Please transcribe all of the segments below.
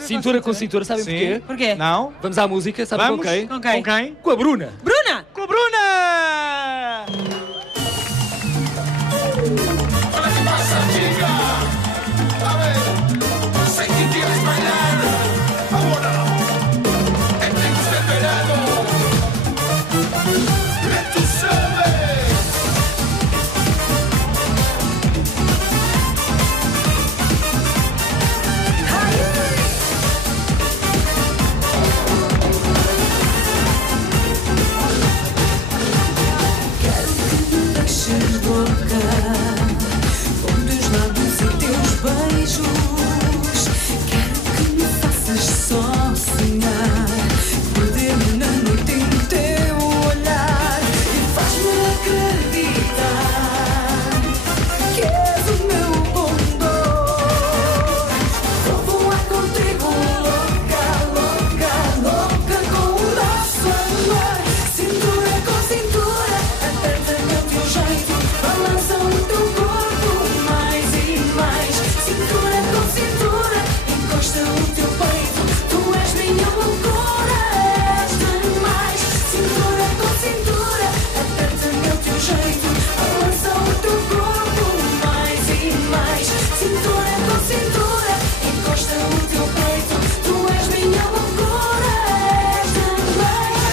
Cintura com cintura, sabem Sim. porquê? Porquê? Não? Vamos à música, sabem Vamos? com quem? Com quem? Com quem? Com a Bruna! Bruna! Com a Bruna! Hola, ¿qué pasa, chica? A ver, sé que quieres bailar. Ahora, en este verano, tú sabes. Quero que me deixes louca com teus lábios e teus beijos. Quero que me faças só sonhar, perder-me na noite em teu olhar e faz-me acreditar que és o meu condor. Vou voar contigo, louca, louca, louca com o nosso amor. Cintura com cintura, aperta-me o teu jeito, balança o teu corpo mais e mais. Cintura com cintura, encosta o teu peito, tu és minha loucura, és demais. Cintura com cintura, aperta-me o teu jeito, balança o teu corpo mais e mais. Cintura com cintura, encosta o teu peito, tu és minha loucura, és demais.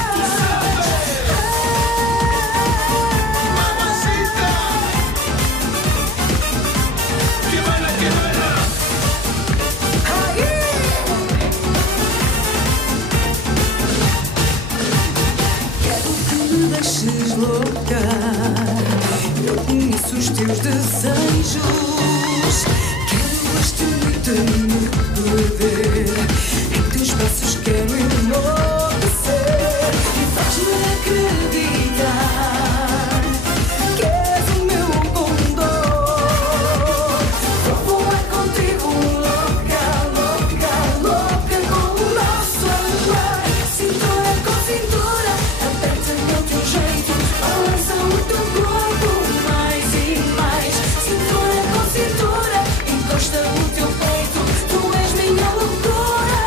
Mamacita, que baila, que baila. Quero que me deixes louca. Eu conheço os teus desejos. Quero esta noite me perder. Em teus braços quero enlouquecer. E faz-me acreditar que és o meu condor. Vou voar contigo, louca, louca, louca com o nosso amor. Cintura com cintura, aperta-me o teu jeito, balança o teu corpo mais e mais. Cintura com cintura, encosta o teu peito, tu és minha loucura,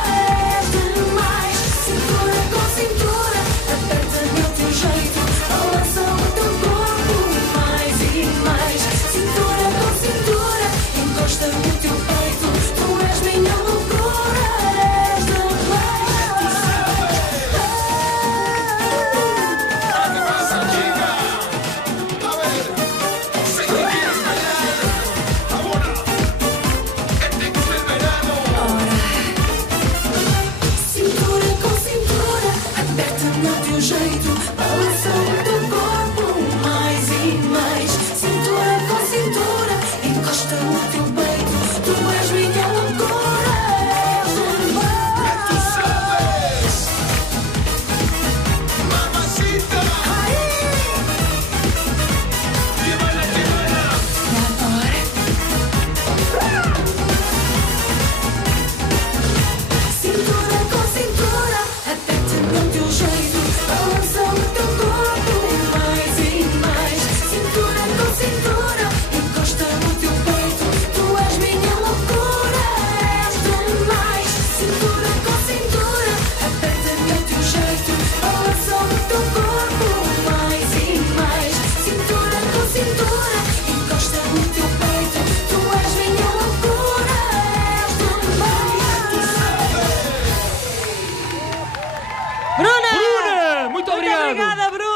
és demais. Cintura com cintura, aperta-me o teu jeito, balança o teu corpo mais e mais. Cintura com cintura, encosta o teu peito, tu és minha loucura, és demais. ¿Qué pasa, chica? A ver, sé que quieres bailar. Ahora, en este verano. Cintura com cintura, aperta-me o teu jeito, balança o teu corpo mais e mais. Cintura com cintura, encosta o teu peito, tu és minha loucura, és demais. Tú sabes, mamacita, que baila, que baila. Cintura com cintura, aperta-me o teu jeito, balança o teu corpo mais e mais. Cintura com cintura, encosta o teu peito, tu és minha loucura, és demais. Cintura com cintura, aperta-me o teu jeito, balança o teu corpo mais e mais. Cintura com cintura, encosta o teu peito, tu és minha loucura, és demais. Bruna! Bruna! Muito obrigado! Obrigada, Bruna!